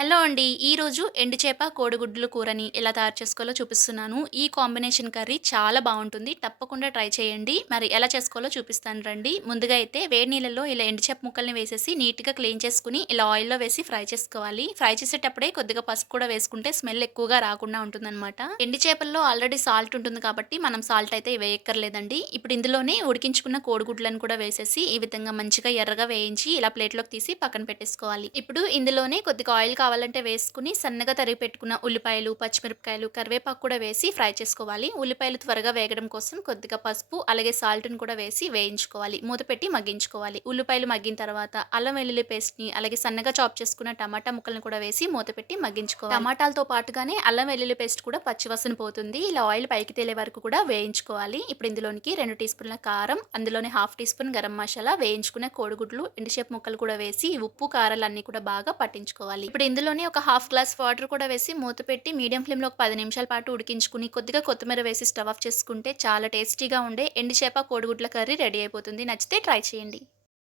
Hello అండి. ఈరోజు ఎండు చేప కోడిగుడ్లు కూరని ఎలా తయారు చేసుకోవాలో చూపిస్తున్నాను. ఈ కాంబినేషన్ కర్రీ చాలా బాగుంటుంది. తప్పకుండా ట్రై చేయండి. మరి ఎలా చేసుకోవాలో చూపిస్తాను రండి. ముందుగా అయితే వేడి నీళ్ళలో ఇలా ఎండు చేప ముక్కల్ని వేసేసి నీట్గా క్లీన్ చేసుకుని ఇలా ఆయిల్లో వేసి ఫ్రై చేసుకోవాలి. ఫ్రై చేసేటప్పుడే కొద్దిగా పసుపు కూడా వేసుకుంటే స్మెల్ ఎక్కువగా రాకుండా ఉంటుందన్నమాట. ఎండు చేపల్లో ఆల్రెడీ సాల్ట్ ఉంటుంది కాబట్టి మనం సాల్ట్ అయితే వేయక్కర్లేదండి. ఇప్పుడు ఇందులోనే ఉడికించుకున్న కోడిగుడ్లను కూడా వేసేసి ఈ విధంగా మంచిగా ఎర్రగా వేయించి ఇలా ప్లేట్లోకి తీసి పక్కన పెట్టేసుకోవాలి. ఇప్పుడు ఇందులోనే కొద్దిగా ఆయిల్ కావాలంటే వేసుకుని సన్నగా తరిగి పెట్టుకున్న ఉల్లిపాయలు పచ్చిమిరపకాయలు కరివేపాకు కూడా వేసి ఫ్రై చేసుకోవాలి. ఉల్లిపాయలు త్వరగా వేగడం కోసం కొద్దిగా పసుపు అలాగే సాల్ట్ని కూడా వేసి వేయించుకోవాలి. మూత పెట్టి మగ్గించుకోవాలి. ఉల్లిపాయలు మగ్గిన తర్వాత అల్లం వెల్లుల్లి పేస్ట్ని అలాగే సన్నగా చాప్ చేసుకున్న టమాటా ముక్కలను కూడా వేసి మూత పెట్టి మగ్గించుకోవాలి. టమాటాలతో పాటుగానే అల్లం వెల్లుల్లి పేస్ట్ కూడా పచ్చివసన పోతుంది. ఇలా ఆయిల్ పైకి తేలే వరకు కూడా వేయించుకోవాలి. ఇప్పుడు ఇందులోనికి రెండు టీ స్పూన్ల కారం అందులోనే half teaspoon garam masala వేయించుకున్న కోడిగుడ్లు ఎండుషేపు ముక్కలు కూడా వేసి ఉప్పు కారాలు అన్ని కూడా బాగా పట్టించుకోవాలి. ఇప్పుడు అందులోనే ఒక హాఫ్ గ్లాస్ వాటర్ కూడా వేసి మూత పెట్టి మీడియం ఫ్లేమ్లో ఒక పది నిమిషాల పాటు ఉడికించుకుని కొద్దిగా కొత్తిమీర వేసి స్టవ్ ఆఫ్ చేసుకుంటే చాలా టేస్టీగా ఉండే ఎండు చేప కోడిగుడ్ల కర్రీ రెడీ అయిపోతుంది. నచ్చితే ట్రై చేయండి.